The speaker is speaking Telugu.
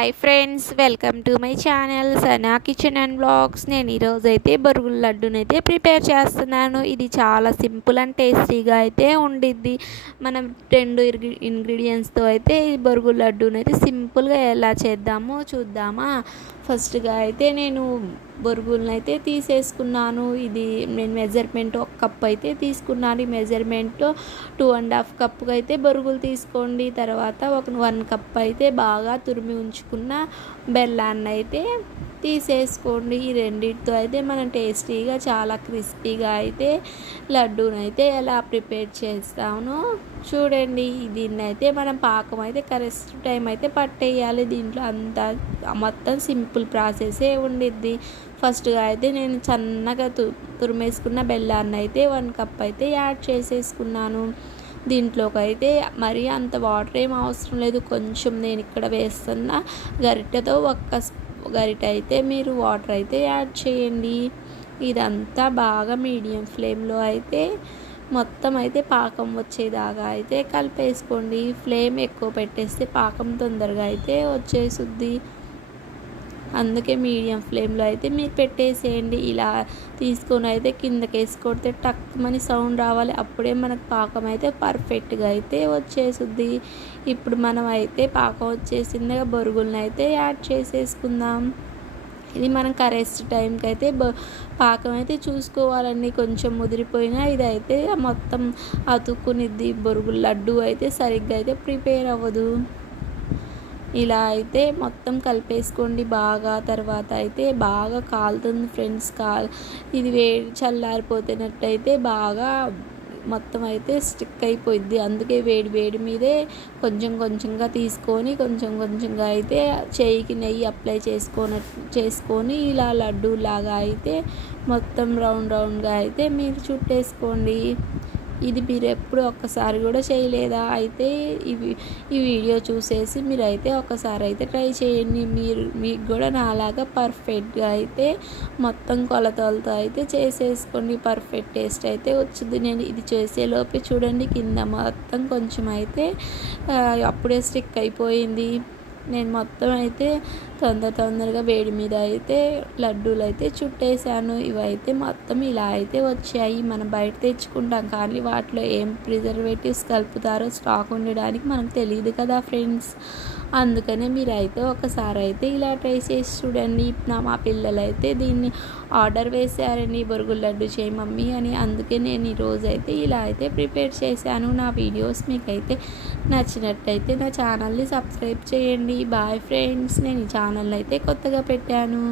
Hi friends, welcome to my channel Sana kitchen and blogs. నేను ఈరోజైతే బొరుగుల లడ్డూనైతే ప్రిపేర్ చేస్తున్నాను. ఇది చాలా సింపుల్ అండ్ టేస్టీగా అయితే ఉండిద్ది. మనం రెండు ఇంగ్రీడియంట్స్తో అయితే ఈ బొరుగుల లడ్డూనైతే సింపుల్గా ఎలా చేద్దామో చూద్దామా. ఫస్ట్గా అయితే నేను బొరుగులను అయితే తీసేసుకున్నాను. ఇది నేను మెజర్మెంట్ ఒక కప్ అయితే తీసుకున్నాను. ఈ మెజర్మెంట్ 2.5 కప్పుగా అయితే బొరుగులు తీసుకోండి. తర్వాత ఒక 1 కప్ అయితే బాగా తురిమి ఉంచుకున్న బెల్లాన్ని అయితే తీసేసుకోండి. ఈ రెండింటితో అయితే మనం టేస్టీగా చాలా క్రిస్పీగా అయితే లడ్డూనైతే ఎలా ప్రిపేర్ చేస్తాను చూడండి. దీన్ని అయితే మనం పాకం అయితే కరెక్ట్ టైం అయితే పట్టేయాలి. దీంట్లో అంతా మొత్తం సింపుల్ ప్రాసెసే ఉండిద్ది. ఫస్ట్గా అయితే నేను సన్నగా తురిమేసుకున్న బెల్లాన్ని అయితే 1 కప్ అయితే యాడ్ చేసేసుకున్నాను. దీంట్లోకి అయితే మరీ అంత వాటర్ ఏం అవసరం లేదు. కొంచెం నేను ఇక్కడ వేస్తున్న గరిటెతో ఒక్క గరిటె అయితే మీరు వాటర్ అయితే యాడ్ చేయండి. ఇదంతా బాగా మీడియం ఫ్లేమ్లో అయితే మొత్తం అయితే పాకం వచ్చేదాకా అయితే కలిపేసుకోండి. ఫ్లేమ్ ఎక్కువ పెట్టేస్తే పాకం తొందరగా అయితే వచ్చేసుద్ది. అందుకే మీడియం ఫ్లేమ్లో అయితే మీరు పెట్టేసేయండి. ఇలా తీసుకొని అయితే కిందకి వేసి కొడితే టక్మని సౌండ్ రావాలి. అప్పుడే మనకు పాకం అయితే పర్ఫెక్ట్గా అయితే వచ్చేసుద్ది. ఇప్పుడు మనం అయితే పాకం వచ్చేసిందిగా బొరుగులను అయితే యాడ్ చేసేసుకుందాం. ఇది మనం కరెక్ట్ టైంకి అయితే పాకం అయితే చూసుకోవాలండి. కొంచెం ముదిరిపోయినా ఇదైతే మొత్తం అతుక్కునిద్ది. బొరుగుల లడ్డు అయితే సరిగ్గా అయితే ప్రిపేర్ అవ్వదు. ఇలా అయితే మొత్తం కలిపేసుకోండి బాగా. తర్వాత అయితే బాగా కాలుతుంది ఫ్రెండ్స్. ఇది వేడి చల్లారిపోతున్నట్టయితే బాగా మొత్తం అయితే స్టిక్ అయిపోద్ది. అందుకే వేడి మీదే కొంచెం కొంచెంగా తీసుకొని కొంచెం కొంచెంగా అయితే చేయికి నెయ్యి అప్లై చేసుకొని ఇలా లడ్డూలాగా అయితే మొత్తం రౌండ్గా అయితే మీరు చుట్టేసుకోండి. ఇది మీరు ఎప్పుడు ఒక్కసారి కూడా చేయలేదా అయితే ఈ వీడియో చూసేసి మీరు అయితే ఒకసారి అయితే ట్రై చేయండి. మీకు కూడా నాలాగా పర్ఫెక్ట్గా అయితే మొత్తం కొలతలతో అయితే చేసేసుకోండి. పర్ఫెక్ట్ టేస్ట్ అయితే వచ్చింది. నేను ఇది చేసేలోపే చూడండి కింద మొత్తం కొంచెం అయితే అప్పుడే స్టిక్ అయిపోయింది. నేను మొత్తం అయితే తొందరగా వేడి మీద అయితే లడ్డూలు అయితే చుట్టేసాను. ఇవైతే మొత్తం ఇలా అయితే వచ్చాయి. మనం బయట తెచ్చుకుంటాం కానీ వాటిలో ఏం ప్రిజర్వేటివ్స్ కలుపుతారో స్టాక్ ఉండడానికి మనకు తెలియదు కదా ఫ్రెండ్స్. అందుకనే మీరైతే ఒకసారి అయితే ఇలా ట్రై చేసి చూడండి. మా పిల్లలు అయితే దీన్ని ఆర్డర్ వేసారండి, బొరుగుల లడ్డు చేయి మమ్మీ అని. అందుకే నేను ఈరోజు అయితే ఇలా అయితే ప్రిపేర్ చేశాను. నా వీడియోస్ మీకైతే నచ్చినట్టయితే నా ఛానల్ని సబ్స్క్రైబ్ చేయండి. Bye friends. నేను ఈ ఛానల్ అయితే కొత్తగా పెట్టాను.